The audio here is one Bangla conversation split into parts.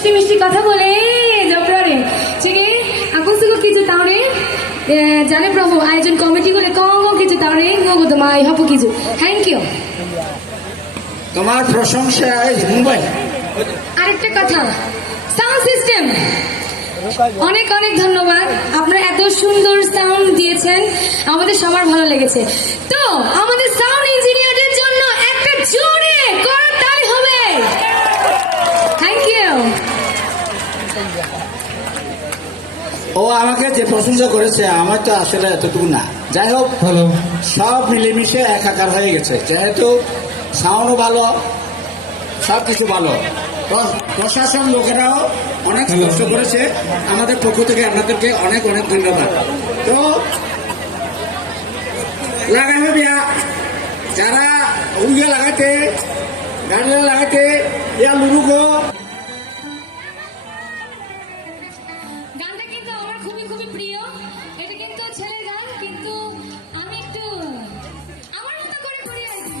মিষ্টি মিষ্টি কথা বলে জপরে চিনি aku suka কিছু তাওরে জানে প্রভু আয়োজন কমিটি করে কম কিছু তাওরে গো তো মাই হপ কিছু থ্যাংক ইউ তোমার প্রশংসায় মুম্বাই। আরেকটা কথা সাউন্ড সিস্টেম অনেক অনেক ধন্যবাদ আপনারা এত সুন্দর সাউন্ড দিয়েছেন আমাদের সবার ভালো লেগেছে তো আমাদের সাউন্ড ইঞ্জিনিয়ারদের জন্য একটা জোরে করতালি হবে থ্যাংক ইউ ও আমাকে যে প্রশংসা করেছে আমার তো আসলে এতটুকু না, যাই হোক হ্যালো সব মিলেমিশে একাকার হয়ে গেছে, যেহেতু সাউন্ডও ভালো সব কিছু ভালো। প্রশাসন লোকেরাও অনেক কষ্ট করেছে, আমাদের পক্ষ থেকে আপনাদেরকে অনেক অনেক ধন্যবাদ। তো লাগাই বিয়া যারা উইগে লাগাইতে গাড়িয়া লাগাইতে ইয়া লুরুগো গানটা কিন্তু আমার খুবই খুবই প্রিয় এটা কিন্তু ছেলের গান কিন্তু আমি একটু আমার মতো করে করি আর কি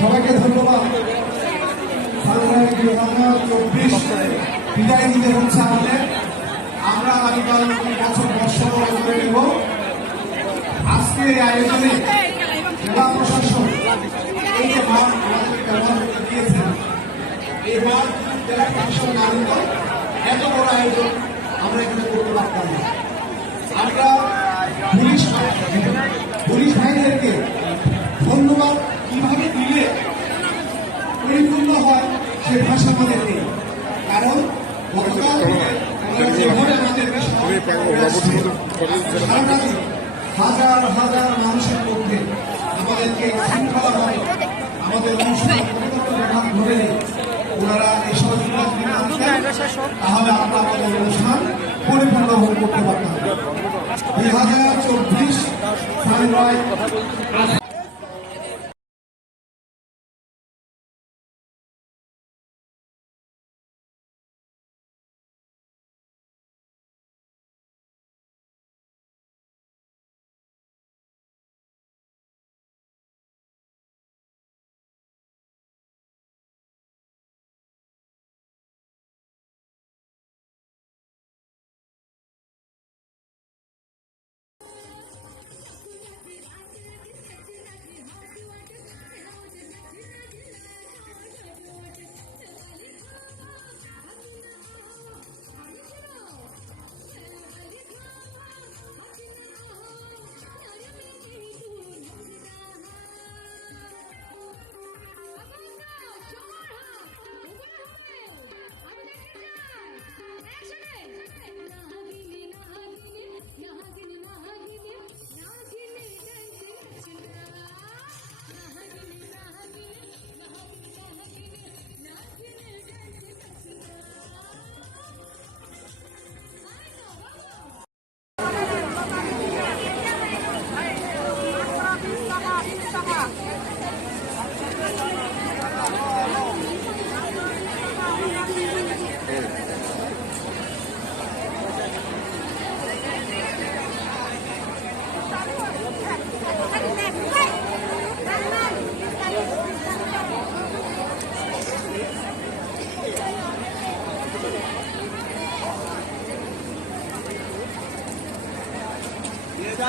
সবাইকে ধন্যবাদ। 2024 বিদায় নিতে হচ্ছে আমাদের। আমরা আগামীকাল বছর বর্ষ করে নেব। আজকে এই আয়োজনে জেলা প্রশাসন এই যে মাঠ আমাদের ব্যবহার করে দিয়েছেন, এই মাঠ জেলা প্রশাসন না নিত এত বড় আয়োজন আমরা এখানে করতে পারতাম না। আমরা পুলিশ ভাইদেরকে ধন্যবাদ কিভাবে দিলে পরিপূর্ণ হয় সে ভাষা আমাদের নেই, কারণ গতকাল হাজার হাজার মানুষের মধ্যে আমাদেরকে শৃঙ্খলাভাবে আমাদের অনুষ্ঠান ধরে ওনারা এই সহযোগিতা তাহলে আমরা আমাদের অনুষ্ঠান পরিপূর্ণ করতে পারতাম। 2024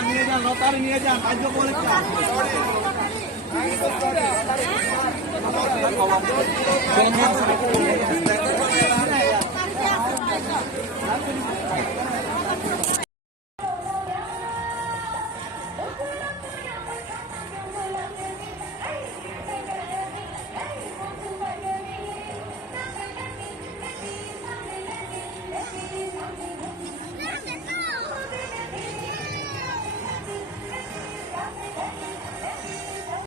নিয়ে যান লতারি নিয়ে যান রাজ্য পরীক্ষা